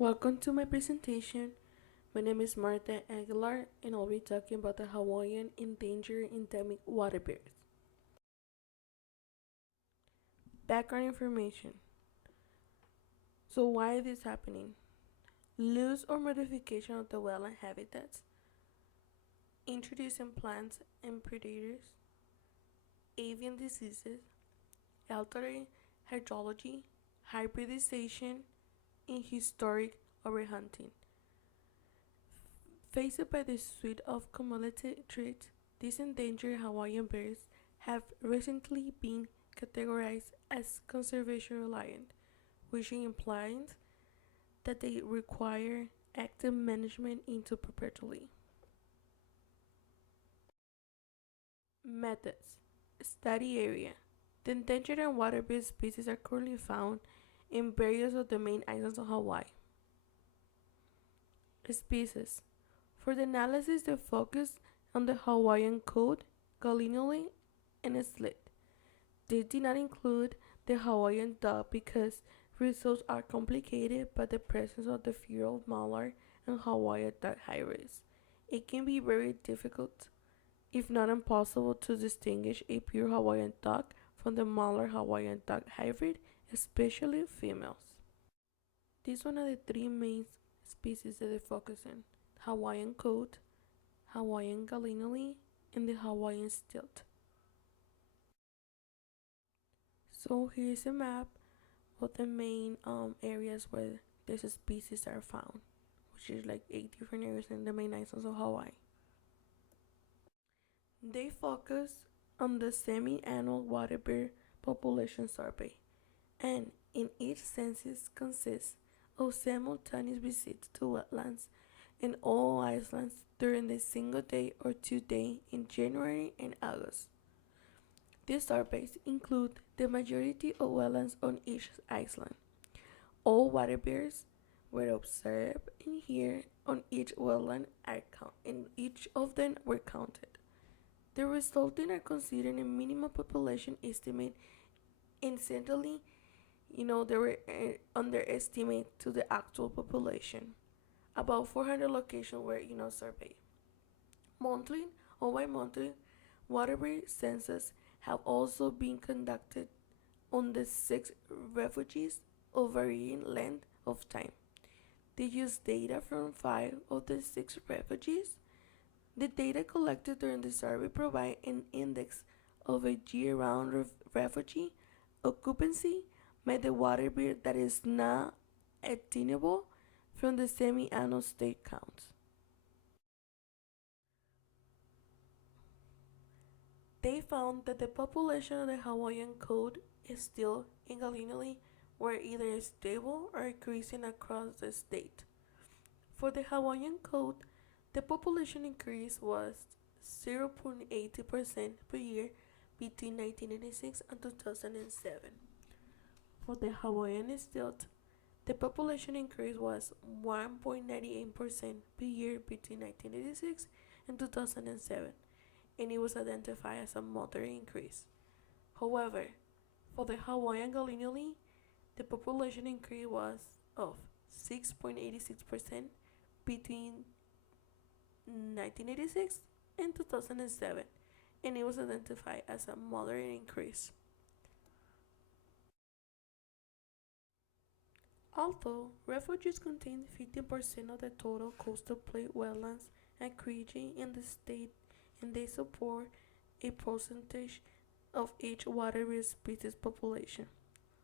Welcome to my presentation. My name is Marta Aguilar, and I'll be talking about the Hawaiian endangered endemic water bears. Background information. So, why is this happening? Loss or modification of the wetland habitats, introducing plants and predators, avian diseases, altering hydrology, hybridization, and historic overhunting. Faced by the suite of cumulative threats, these endangered Hawaiian birds have recently been categorized as conservation reliant, which implies that they require active management into perpetuity. Methods. Study area. The endangered and water-based species are currently found in various of the main islands of Hawaii. Species. For the analysis, they focus on the Hawaiian code, Gallinule, and Slit. They did not include the Hawaiian dog because results are complicated by the presence of the feral mallard and Hawaiian dog hybrids. It can be very difficult, if not impossible, to distinguish a pure Hawaiian dog from the mallard Hawaiian dog hybrid, especially females. These one are the three main species that they focus on: Hawaiian coat, Hawaiian gallinule, and the Hawaiian stilt. So here's a map of the main areas where these species are found, which is like 8 different areas in the main islands of Hawaii. They focus on the semi-annual water bear population survey, and in each census consists of simultaneous visits to wetlands in all islands during the single day or 2 day in January and August. These surveys include the majority of wetlands on each island. All water bears were observed in here on each wetland and each of them were counted. The resulting are considered a minimum population estimate, and certainly, they were underestimated to the actual population. About 400 locations were, surveyed. Monthly or bi-monthly water bear census have also been conducted on the 6 refugees of varying length of time. They used data from 5 of the 6 refugees. The data collected during the survey provide an index of a year-round refugee occupancy by the water bear that is not attainable from the semi-annual state counts. They found that the population of the Hawaiian coat is still ingallinally were either stable or increasing across the state. For the Hawaiian coat, the population increase was 0.80% per year between 1986 and 2007. For the Hawaiian stilt, the population increase was 1.98% per year between 1986 and 2007, and it was identified as a moderate increase. However, for the Hawaiian gallinule, the population increase was of 6.86% between 1986 and 2007, and it was identified as a moderate increase. Although refuges contain 15% of the total coastal plain wetlands acreage in the state, and they support a percentage of each water species population.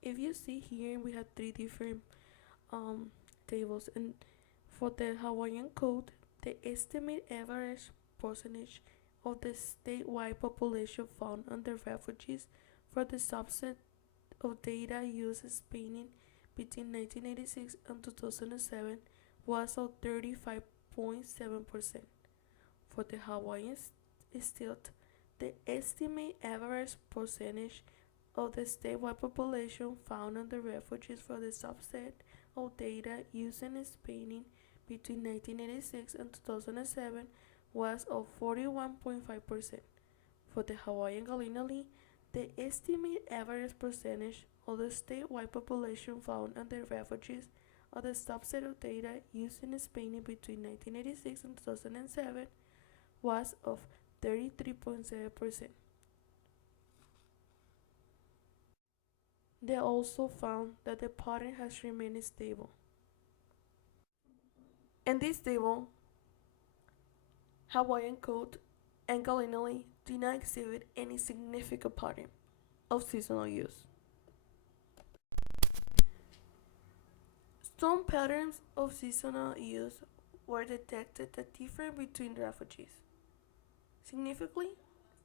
If you see here, we have 3 different tables, and for the Hawaiian code, the estimated average percentage of the statewide population found under refugees for the subset of data used spanning between 1986 and 2007 was of 35.7%. For the Hawaiian stilt, the estimated average percentage of the statewide population found under refugees for the subset of data used in spanning between 1986 and 2007 was of 41.5%. For the Hawaiian gallinule, the estimated average percentage of the statewide population found under refugees of the subset of data used in Spain between 1986 and 2007 was of 33.7%. They also found that the pattern has remained stable. In this table, Hawaiian code and Gallinuli do not exhibit any significant pattern of seasonal use. Some patterns of seasonal use were detected that differ between refugees. Significantly,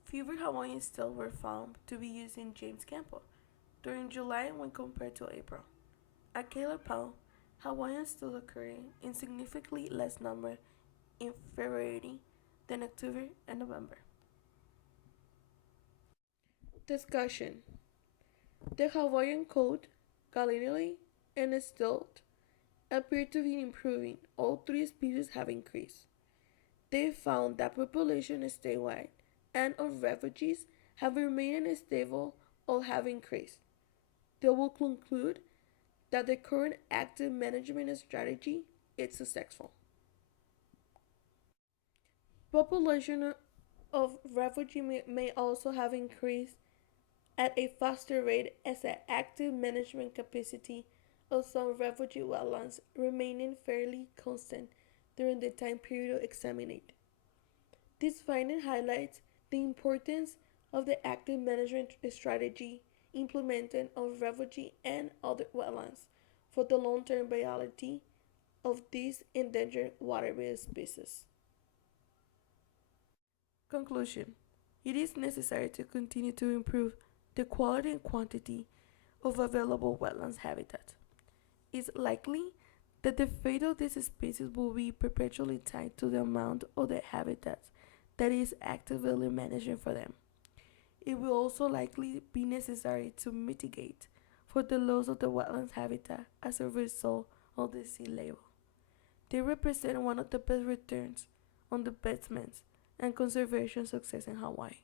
fewer Hawaiian stills were found to be used in James Campo during July when compared to April. At Aguilar, Hawaiian stills occurring in significantly less number in February than October and November. Discussion. The Hawaiian code, Gallinuli, and stilt appear to be improving. All three species have increased. They found that population statewide and of refugees have remained stable or have increased. They will conclude that the current active management strategy is successful. Population of refugees may also have increased at a faster rate as the active management capacity of some refugee wetlands remaining fairly constant during the time period examined. This finding highlights the importance of the active management strategy implemented on refugee and other wetlands for the long-term viability of these endangered water-based species. Conclusion. It is necessary to continue to improve the quality and quantity of available wetlands habitat. It's likely that the fate of these species will be perpetually tied to the amount of the habitat that is actively managed for them. It will also likely be necessary to mitigate for the loss of the wetlands habitat as a result of the sea level. They represent one of the best returns on investments and conservation success in Hawaii.